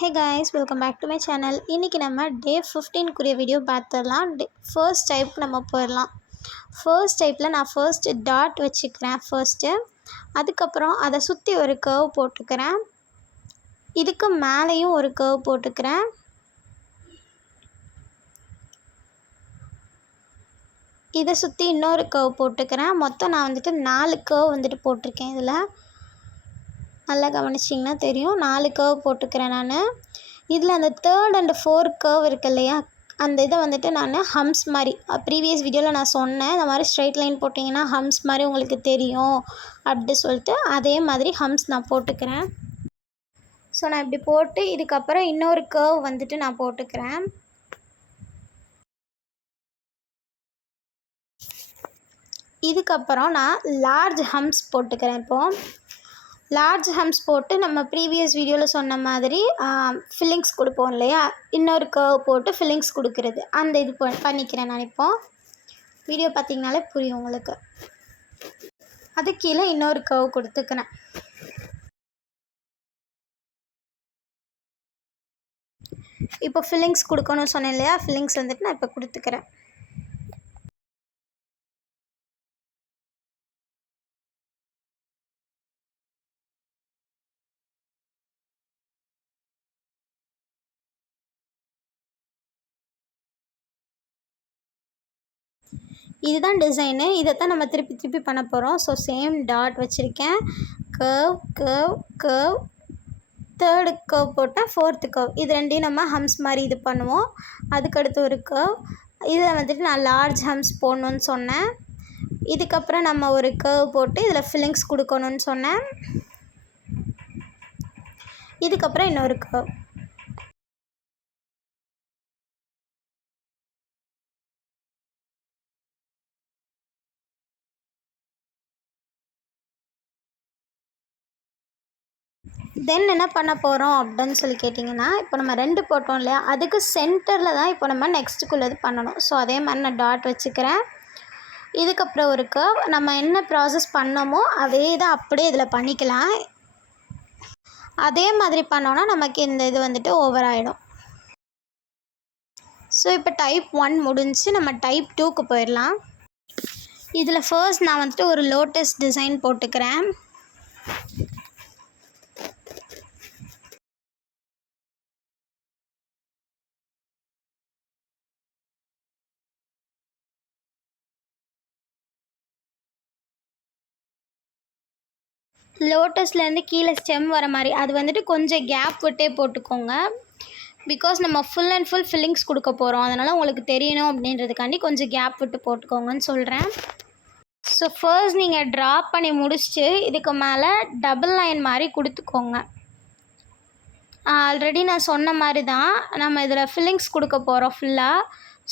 Hey guys, welcome back to my channel. இன்னைக்கு நம்ம டே 15 குரிய video பார்த்துடலாம். ஃபர்ஸ்ட் டைப் நம்ம போயிடலாம். ஃபர்ஸ்ட் டைப்பில் நான் டாட் வச்சுக்கிறேன் ஃபர்ஸ்ட்டு. அதுக்கப்புறம் அதை சுற்றி ஒரு கர்வ் போட்டுக்கிறேன். இதுக்கு மேலேயும் ஒரு கர்வ் போட்டுக்கிறேன். இதை சுற்றி இன்னொரு கர்வ் போட்டுக்கிறேன். மொத்தம் நான் 4 கர்வ் போட்டிருக்கேன். இதில் நல்லா கவனிச்சிங்கன்னா தெரியும், 4 கர்வ் போட்டுக்கிறேன் நான். இதில் அந்த 3rd and 4th கர்வ் இருக்கு இல்லையா, அந்த இதை நான் ஹம்ஸ் மாதிரி ப்ரீவியஸ் வீடியோவில் நான் சொன்னேன். இந்த மாதிரி ஸ்ட்ரைட் லைன் போட்டிங்கன்னா ஹம்ஸ் மாதிரி உங்களுக்கு தெரியும் அப்படி சொல்லிட்டு, அதே மாதிரி ஹம்ஸ் நான் போட்டுக்கிறேன். ஸோ நான் இப்படி போட்டு இதுக்கப்புறம் இன்னொரு கர்வ் நான் போட்டுக்கிறேன். இதுக்கப்புறம் நான் லார்ஜ் ஹம்ஸ் போட்டுக்கிறேன். இப்போது லார்ஜ் ஹம்ஸ் போட்டு நம்ம ப்ரீவியஸ் வீடியோவில் சொன்ன மாதிரி ஃபில்லிங்ஸ் கொடுப்போம் இல்லையா, இன்னொரு கர்வ் போட்டு ஃபில்லிங்ஸ் கொடுக்குறது, அந்த இது பண்ணிக்கிறேன் நான். இப்போது வீடியோ பார்த்திங்கனாலே புரியும் உங்களுக்கு. அது கீழே இன்னொரு கர்வ் கொடுத்துக்கிறேன். இப்போ ஃபில்லிங்ஸ் கொடுக்கணும்னு சொன்னேன் இல்லையா, ஃபில்லிங்ஸ் நான் இப்போ கொடுத்துக்கிறேன். இதுதான் டிசைனு. இதைத்தான் நம்ம திருப்பி திருப்பி பண்ண போகிறோம். ஸோ சேம் டாட் வச்சுருக்கேன். Curve curve curve, 3rd curve போட்டால் 4th கர்வ், இது ரெண்டையும் நம்ம ஹம்ஸ் மாதிரி இது பண்ணுவோம். அதுக்கடுத்து ஒரு கர்வ், இதில் நான் லார்ஜ் ஹம்ஸ் போடணுன்னு சொன்னேன். இதுக்கப்புறம் நம்ம ஒரு கர்வ் போட்டு இதில் ஃபில்லிங்ஸ் கொடுக்கணுன்னு சொன்னேன். இதுக்கப்புறம் இன்னொரு கர்வ். தென் என்ன பண்ண போகிறோம் அப்படின்னு சொல்லி கேட்டிங்கன்னா, இப்போ நம்ம 2 போட்டோம் இல்லையா, அதுக்கு சென்டரில் தான் இப்போ நம்ம நெக்ஸ்ட்டுக்குள்ளது பண்ணணும். ஸோ அதே மாதிரி நான் டாட் வச்சுக்கிறேன். இதுக்கப்புறம் ஒரு கர்வ். நம்ம என்ன ப்ராசஸ் பண்ணோமோ அதே தான் அப்படியே இதில் பண்ணிக்கலாம். அதே மாதிரி பண்ணோன்னா நமக்கு இந்த இது ஓவர் ஆகிடும். ஸோ இப்போ டைப் 1 முடிஞ்சு, நம்ம டைப் 2க்கு போயிடலாம். இதில் ஃபர்ஸ்ட் நான் ஒரு லோட்டஸ் டிசைன் போட்டுக்கிறேன். லோட்டஸ்லேருந்து கீழே ஸ்டெம் வர மாதிரி அது கொஞ்சம் கேப் விட்டே போட்டுக்கோங்க. பிகாஸ் நம்ம ஃபுல் அண்ட் ஃபுல் ஃபில்லிங்ஸ் கொடுக்க போகிறோம், அதனால் உங்களுக்கு தெரியணும் அப்படின்றதுக்காண்டி கொஞ்சம் கேப் விட்டு போட்டுக்கோங்கன்னு சொல்கிறேன். ஸோ ஃபர்ஸ்ட் நீங்கள் ட்ரா பண்ணி முடிச்சுட்டு இதுக்கு மேலே டபுள் லைன் மாதிரி கொடுத்துக்கோங்க. ஆல்ரெடி நான் சொன்ன மாதிரி தான் நம்ம இதில் ஃபில்லிங்ஸ் கொடுக்க போகிறோம் ஃபுல்லாக.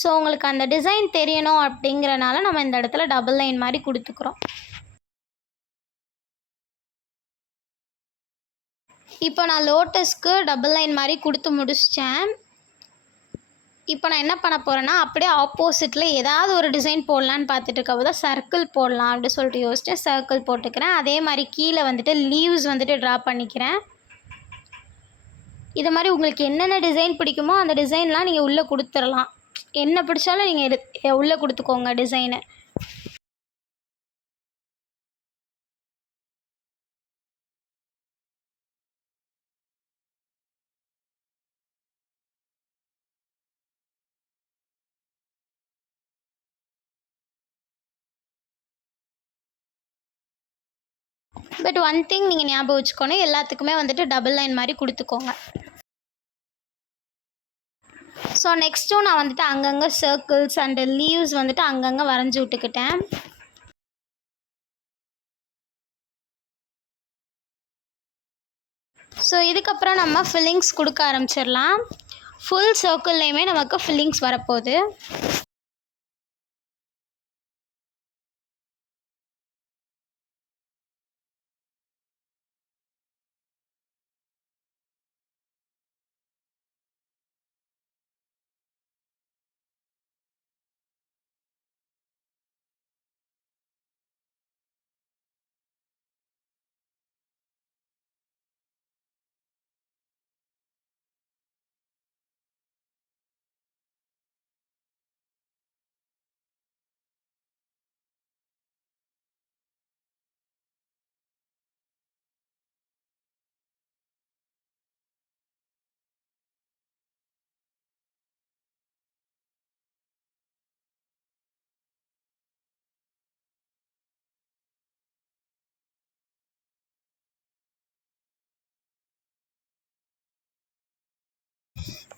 ஸோ உங்களுக்கு அந்த டிசைன் தெரியணும் அப்படிங்கிறனால நம்ம இந்த இடத்துல டபுள் லைன் மாதிரி கொடுத்துக்குறோம். இப்போ நான் லோட்டஸ்க்கு டபுள் லைன் மாதிரி கொடுத்து முடிச்சிட்டேன். இப்போ நான் என்ன பண்ண போகிறேன்னா, அப்படியே ஆப்போசிட்டில் ஏதாவது ஒரு டிசைன் போடலான்னு பார்த்துட்டு இருக்கப்போ தான் சர்க்கிள் போடலாம் அப்படி சொல்லிட்டு யோசிச்சுட்டு சர்க்கிள் போட்டுக்கிறேன். அதே மாதிரி கீழே லீவ்ஸ் ட்ரா பண்ணிக்கிறேன். இது மாதிரி உங்களுக்கு என்னென்ன டிசைன் பிடிக்குமோ அந்த டிசைன்லாம் நீங்கள் உள்ளே கொடுத்துடலாம். என்ன பிடிச்சாலும் நீங்கள் உள்ளே கொடுத்துக்கோங்க டிசைனு. பட் ஒன் திங் நீங்கள் ஞாபகம் வச்சுக்கணும், எல்லாத்துக்குமே டபுள் லைன் மாதிரி கொடுத்துக்கோங்க. ஸோ நெக்ஸ்ட்டும் நான் அங்கங்கே சர்க்கிள்ஸ் அண்ட் லீவ்ஸ் அங்கங்கே வரைஞ்சி விட்டுக்கிட்டேன். ஸோ இதுக்கப்புறம் நம்ம ஃபில்லிங்ஸ் கொடுக்க ஆரம்பிச்சிடலாம். ஃபுல் சர்க்கிள்லேயுமே நமக்கு ஃபில்லிங்ஸ் வரப்போகுது.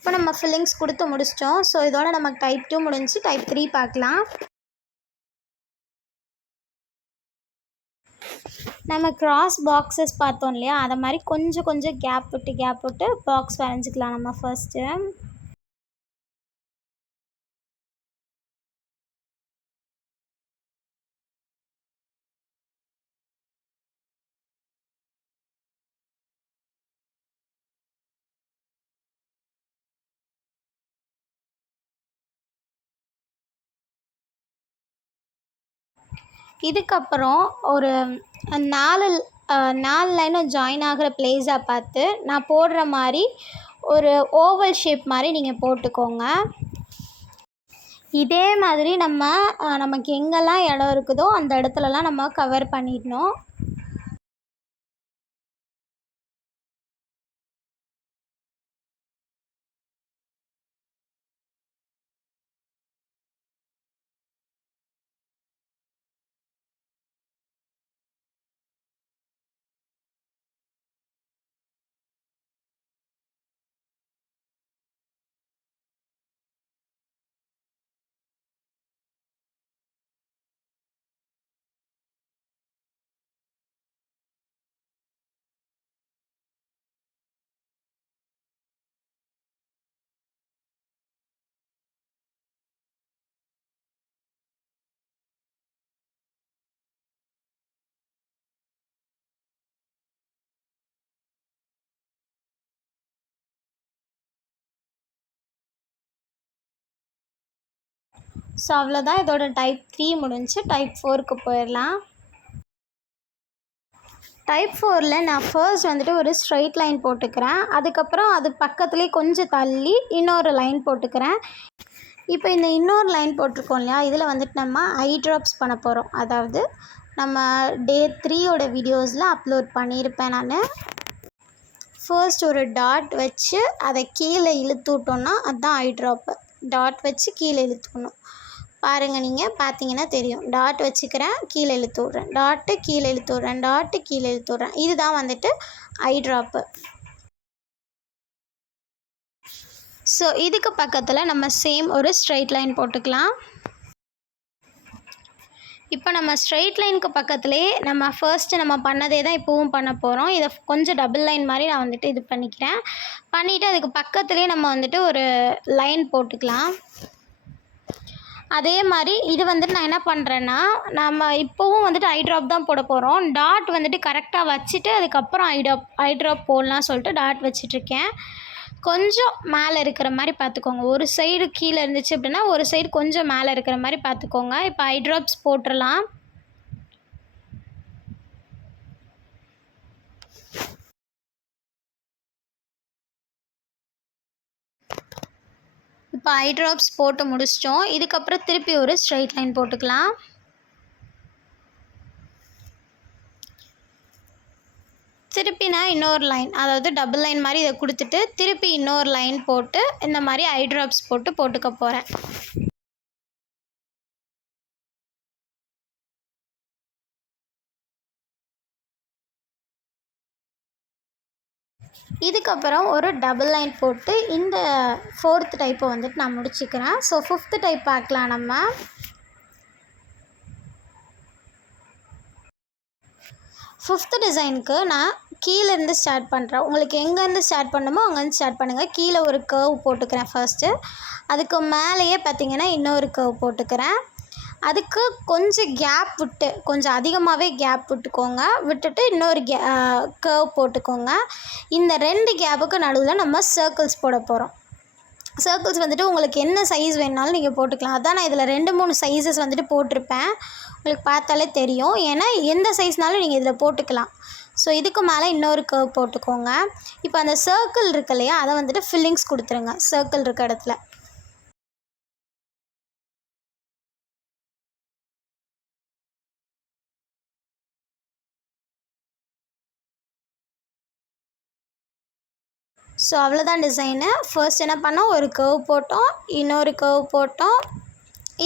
இப்போ நம்ம ஃபில்லிங்ஸ் கொடுத்து முடிச்சிட்டோம். ஸோ இதோட நமக்கு டைப் 2 முடிஞ்சு. டைப் 3 பார்க்கலாம். நம்ம கிராஸ் பாக்ஸஸ் பார்த்தோம் இல்லையா, அதை மாதிரி கொஞ்சம் கொஞ்சம் கேப் விட்டு பாக்ஸ் வரைஞ்சிக்கலாம் நம்ம ஃபர்ஸ்ட்டு. இதுக்கப்புறம் ஒரு 4 லைனும் ஜாயின் ஆகிற பிளேஸாக பார்த்து நான் போடுற மாதிரி ஒரு ஓவல் ஷேப் மாதிரி நீங்கள் போட்டுக்கோங்க. இதே மாதிரி நமக்கு எங்கெல்லாம் இடம் இருக்குதோ அந்த இடத்துலலாம் நம்ம கவர் பண்ணிடணும். ஸோ அவ்வளோதான், இதோட டைப் 3 முடிஞ்சு. டைப் 4க்கு போயிடலாம். டைப் 4ல் நான் ஃபர்ஸ்ட் வந்துட்டு ஒரு ஸ்ட்ரைட் லைன் போட்டுக்கிறேன். அதுக்கப்புறம் அது பக்கத்துலேயே கொஞ்சம் தள்ளி இன்னொரு லைன் போட்டுக்கிறேன். இப்போ இந்த இன்னொரு லைன் போட்டிருக்கோம் இல்லையா, இதில் வந்துட்டு நம்ம ஐ ட்ராப்ஸ் பண்ண போகிறோம். அதாவது நம்ம டே 3யோட வீடியோஸில் அப்லோட் பண்ணியிருப்பேன் நான். ஃபர்ஸ்ட் ஒரு டாட் வச்சு அதை கீழே இழுத்து விட்டோன்னா அதுதான் ஐ ட்ராப்பு. டாட் வச்சு கீழே இழுத்துக்கணும். பாருங்கள், நீங்கள் பார்த்தீங்கன்னா தெரியும். டாட் வச்சுக்கிறேன், கீழே இழுத்து விட்றேன், டாட்டு கீழே இழுத்து விட்றேன், டாட்டு கீழே இழுத்து விட்றேன். இதுதான் வந்துட்டு ஐ ட்ராப்பு. ஸோ இதுக்கு பக்கத்தில் நம்ம சேம் ஒரு ஸ்ட்ரைட் லைன் போட்டுக்கலாம். இப்போ நம்ம ஸ்ட்ரைட் லைனுக்கு பக்கத்துலேயே நம்ம ஃபர்ஸ்ட்டு நம்ம பண்ணதே தான் இப்போவும் பண்ண போகிறோம். இதை கொஞ்சம் டபுள் லைன் மாதிரி நான் வந்துட்டு இது பண்ணிக்கிறேன். பண்ணிவிட்டு அதுக்கு பக்கத்துலேயே நம்ம வந்துட்டு ஒரு லைன் போட்டுக்கலாம். அதே மாதிரி இது வந்துட்டு நான் என்ன பண்ணுறேன்னா, நம்ம இப்போவும் வந்துட்டு ஐ ட்ராப் தான் போட போகிறோம். டாட் வந்துட்டு கரெக்டாக வச்சுட்டு அதுக்கப்புறம் ஐ ட்ராப் போடலாம் சொல்லிட்டு டாட் வச்சிட்ருக்கேன். கொஞ்சம் மேலே இருக்கிற மாதிரி பார்த்துக்கோங்க. ஒரு சைடு கீழே இருந்துச்சு அப்படின்னா ஒரு சைடு கொஞ்சம் மேலே இருக்கிற மாதிரி பார்த்துக்கோங்க. இப்போ ஐ ட்ராப்ஸ் போட்டுடலாம். இப்போ ஐ ட்ராப்ஸ் போட்டு முடிச்சிட்டோம். இதுக்கப்புறம் திருப்பி ஒரு ஸ்ட்ரைட் லைன் போட்டுக்கலாம். திருப்பி நான் இன்னொரு லைன், அதாவது டபுள் லைன் மாதிரி இதை கொடுத்துட்டு திருப்பி இன்னொரு லைன் போட்டு இந்த மாதிரி ஐ ட்ராப்ஸ் போட்டுக்க போகிறேன். இதுக்கப்புறம் ஒரு டபுள் லைன் போட்டு இந்த 4th டைப்பை வந்துட்டு நான் முடிச்சுக்கிறேன். ஸோ 5th டைப் பார்க்கலாம். நம்ம 5th டிசைனுக்கு நான் கீழேருந்து ஸ்டார்ட் பண்ணுறேன். உங்களுக்கு எங்கேருந்து ஸ்டார்ட் பண்ணணுமோ அங்கேருந்து ஸ்டார்ட் பண்ணுங்கள். கீழே ஒரு கர்வ் போட்டுக்கிறேன் ஃபர்ஸ்ட்டு. அதுக்கு மேலேயே பார்த்திங்கன்னா இன்னொரு கர்வ் போட்டுக்கிறேன். அதுக்கு கொஞ்சம் கேப் விட்டு, கொஞ்சம் அதிகமாகவே கேப் விட்டுக்கோங்க. விட்டுட்டு இன்னொரு கர்வ் போட்டுக்கோங்க. இந்த 2 கேப்புக்கு நடுவில் நம்ம சர்க்கிள்ஸ் போட போகிறோம். சர்க்கிள்ஸ் வந்துட்டு உங்களுக்கு என்ன சைஸ் வேணுனாலும் நீங்கள் போட்டுக்கலாம். அதான் நான் இதில் 2-3 சைஸஸ் வந்துட்டு போட்டிருப்பேன். உங்களுக்கு பார்த்தாலே தெரியும். ஏன்னா எந்த சைஸ்னாலும் நீங்கள் இதில் போட்டுக்கலாம். ஸோ இதுக்கு மேலே இன்னொரு கர்வ் போட்டுக்கோங்க. இப்போ அந்த சர்க்கிள் இருக்கு இல்லையா, அதை வந்துட்டு ஃபில்லிங்ஸ் கொடுத்துருங்க சர்க்கிள் இருக்க இடத்துல. ஸோ அவ்வளோதான் டிசைனு. ஃபர்ஸ்ட் என்ன பண்ணோம், ஒரு கர்வ் போட்டோம், இன்னொரு கர்வ் போட்டோம்.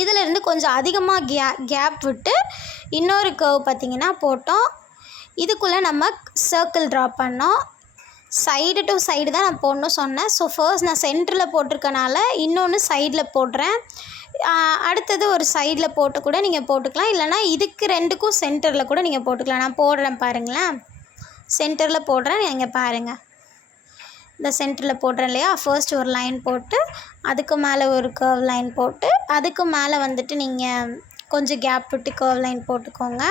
இதிலேருந்து கொஞ்சம் அதிகமாக கேப் விட்டு இன்னொரு கர்வ் பார்த்திங்கன்னா போட்டோம். இதுக்குள்ளே நம்ம சர்க்கிள் ட்ரா பண்ணோம். சைடு டு சைடு தான் நான் போடணும் சொன்னேன். ஸோ ஃபர்ஸ்ட் நான் சென்டரில் போட்டிருக்கனால இன்னொன்று சைடில் போடுறேன். அடுத்தது ஒரு சைடில் போட்டு கூட நீங்கள் போட்டுக்கலாம், இல்லைனா இதுக்கு ரெண்டுக்கும் சென்டரில் கூட நீங்கள் போட்டுக்கலாம். நான் போடுறேன் பாருங்களேன், சென்டரில் போடுறேன், நீங்கள் பாருங்கள். இந்த சென்டரில் போடுறேன் இல்லையா, ஃபர்ஸ்ட் ஒரு லைன் போட்டு அதுக்கு மேலே ஒரு கர்வ் லைன் போட்டு அதுக்கு மேலே வந்துட்டு நீங்கள் கொஞ்சம் கேப் விட்டு கர்வ் லைன் போட்டுக்கோங்க.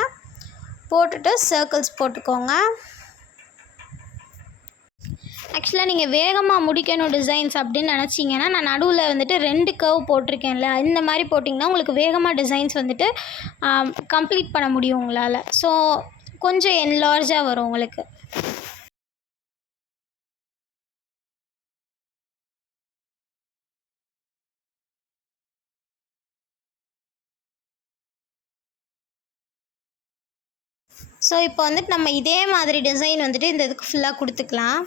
போட்டுட்டு சர்க்கிள்ஸ் போட்டுக்கோங்க. ஆக்சுவலாக நீங்கள் வேகமாக முடிக்கணும் டிசைன்ஸ் அப்படின்னு நினச்சிங்கன்னா, நான் நடுவில் வந்துட்டு 2 கர்வ் போட்டிருக்கேன்ல, இந்த மாதிரி போட்டிங்கன்னா உங்களுக்கு வேகமாக டிசைன்ஸ் வந்துட்டு கம்ப்ளீட் பண்ண முடியும் உங்களால். ஸோ கொஞ்சம் என்லார்ஜாக வரும் உங்களுக்கு. ஸோ இப்போ வந்துட்டு நம்ம இதே மாதிரி டிசைன் வந்துட்டு இந்த இதுக்கு ஃபுல்லாக கொடுத்துக்கலாம்.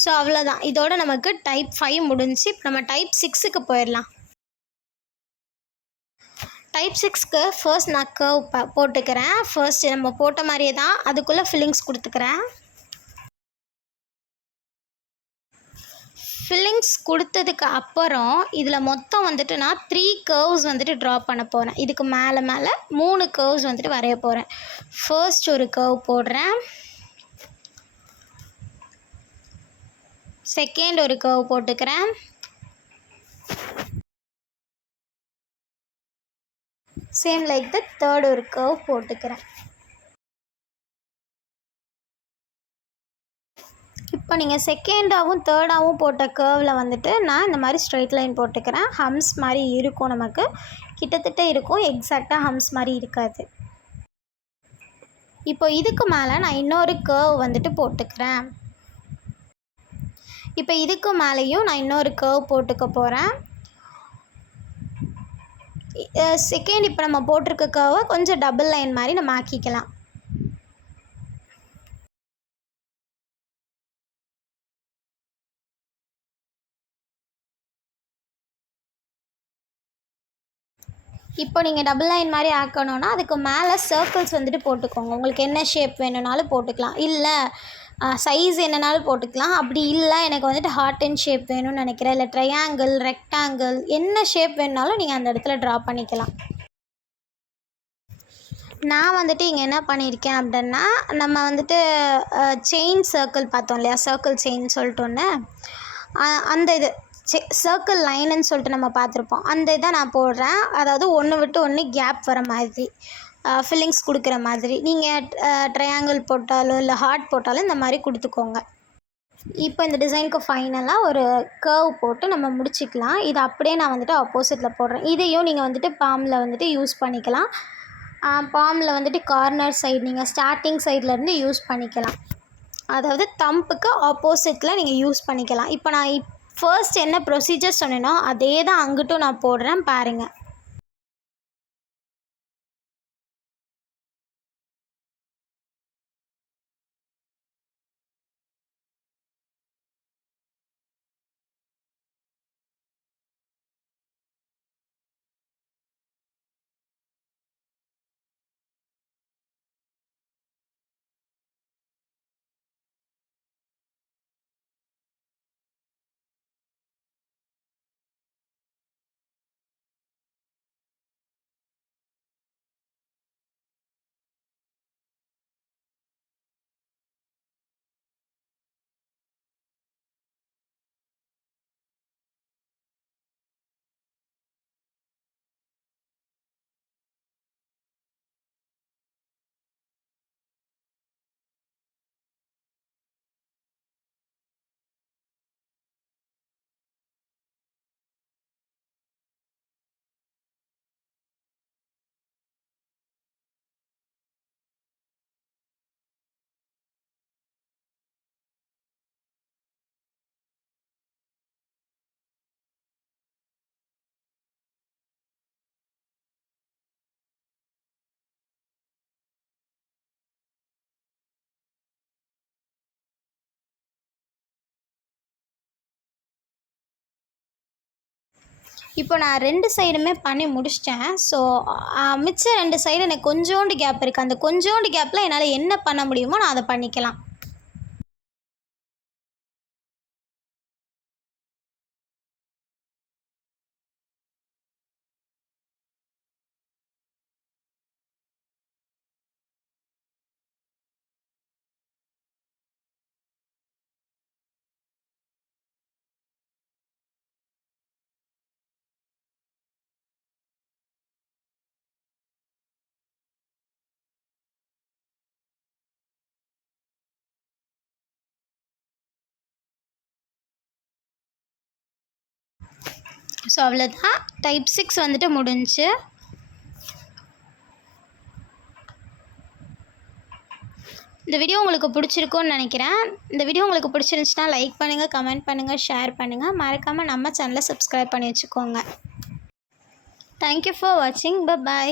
ஸோ அவ்வளோதான், இதோட நமக்கு டைப் 5 முடிஞ்சு. இப்போ நம்ம டைப் 6க்கு போயிடலாம். டைப் 6க்கு ஃபர்ஸ்ட் நான் கர்வ் போட்டுக்கிறேன். ஃபர்ஸ்ட் நம்ம போட்ட மாதிரியே தான் அதுக்குள்ளே ஃபில்லிங்ஸ் கொடுத்துக்கிறேன். ஃபில்லிங்ஸ் கொடுத்ததுக்கு அப்புறம் இதில் மொத்தம் வந்துட்டு நான் 3 கர்வ்ஸ் வந்துட்டு ட்ரா பண்ண போகிறேன். இதுக்கு மேலே 3 கர்வ்ஸ் வந்துட்டு வரைய போகிறேன். ஃபர்ஸ்ட் ஒரு கர்வ் போடுறேன், செகண்ட் ஒரு கர்வ் போட்டுக்கிறேன், சேம் லைக் த தேர்ட் ஒரு கர்வ் போட்டுக்கிறேன். இப்போ நீங்கள் செகண்டாகவும் தேர்டாகவும் போட்ட கர்வில் வந்துட்டு நான் இந்த மாதிரி ஸ்ட்ரைட் லைன் போட்டுக்கிறேன். ஹம்ஸ் மாதிரி இருக்கும், நமக்கு கிட்டத்தட்ட இருக்கும், எக்ஸாக்டாக ஹம்ஸ் மாதிரி இருக்காது. இப்போ இதுக்கு மேலே நான் இன்னொரு கர்வ் வந்துட்டு போட்டுக்கிறேன். இப்போ இதுக்கு மேலேயும் நான் இன்னொரு கர்வ் போட்டுக்க போகிறேன். செகண்ட் இப்போ நம்ம போட்டிருக்க கர்வை கொஞ்சம் டபுள் லைன் மாதிரி நம்ம ஆக்கிக்கலாம். இப்போ நீங்கள் டபுள் லைன் மாதிரி ஆக்கணுன்னா அதுக்கு மேலே சர்க்கிள்ஸ் வந்துட்டு போட்டுக்கோங்க. உங்களுக்கு என்ன ஷேப் வேணும்னாலும் போட்டுக்கலாம், இல்லை சைஸ் என்னனாலும் போட்டுக்கலாம். அப்படி இல்லை எனக்கு வந்துட்டு ஹார்ட் அண்ட் ஷேப் வேணும்னு நினைக்கிறேன், இல்லை ட்ரையாங்கிள், ரெக்டாங்கிள், என்ன ஷேப் வேணுனாலும் நீங்கள் அந்த இடத்துல ட்ரா பண்ணிக்கலாம். நான் வந்துட்டு இங்கே என்ன பண்ணியிருக்கேன் அப்படின்னா, நம்ம வந்துட்டு செயின் சர்க்கிள் பார்த்தோம் இல்லையா, சர்க்கிள் செயின் சொல்லிட்டு ஒன்று, அந்த இது சர்க்கிள் லைனுன்னு சொல்லிட்டு நம்ம பார்த்துருப்போம், அந்த இதை நான் போடுறேன். அதாவது ஒன்று விட்டு ஒன்று கேப் வர மாதிரி, ஃபில்லிங்ஸ் கொடுக்குற மாதிரி. நீங்கள் ட்ரையாங்கிள் போட்டாலும் இல்லை ஹார்ட் போட்டாலும் இந்த மாதிரி கொடுத்துக்கோங்க. இப்போ இந்த டிசைனுக்கு ஃபைனலாக ஒரு கர்வ் போட்டு நம்ம முடிச்சிக்கலாம். இது அப்படியே நான் வந்துட்டு ஆப்போசிட்டில் போடுறேன். இதையும் நீங்கள் வந்துட்டு பாமில் வந்துட்டு யூஸ் பண்ணிக்கலாம். பாமில் வந்துட்டு கார்னர் சைடு நீங்கள் ஸ்டார்டிங் சைட்லேருந்து யூஸ் பண்ணிக்கலாம். அதாவது தம்புக்கு ஆப்போசிட்டில் நீங்கள் யூஸ் பண்ணிக்கலாம். இப்போ நான் ஃபர்ஸ்ட் என்ன ப்ரொசீஜர் சொன்னேனோ அதே தான் அங்கிட்டும் நான் போடுறேன் பாருங்கள். இப்போ நான் 2 சைடுமே பண்ணி முடிச்சிட்டேன். ஸோ மிச்சம் 2 சைடு எனக்கு கொஞ்சோண்டு கேப் இருக்குது. அந்த கொஞ்சோண்டு கேப்பில் என்னால் என்ன பண்ண முடியுமோ நான் அதை பண்ணிக்கலாம். ஸோ அவ்வளோதான். டைப் 6 வந்துட்டு முடிஞ்சுச்சு. இந்த வீடியோ உங்களுக்கு பிடிச்சிருக்கும்னு நினைக்கிறேன். இந்த வீடியோ உங்களுக்கு பிடிச்சிருந்துச்சுன்னா லைக் பண்ணுங்கள், கமெண்ட் பண்ணுங்கள், ஷேர் பண்ணுங்கள். மறக்காமல் நம்ம சேனலை சப்ஸ்கிரைப் பண்ணி வச்சுக்கோங்க. தேங்க்யூ ஃபார் வாட்சிங். பை.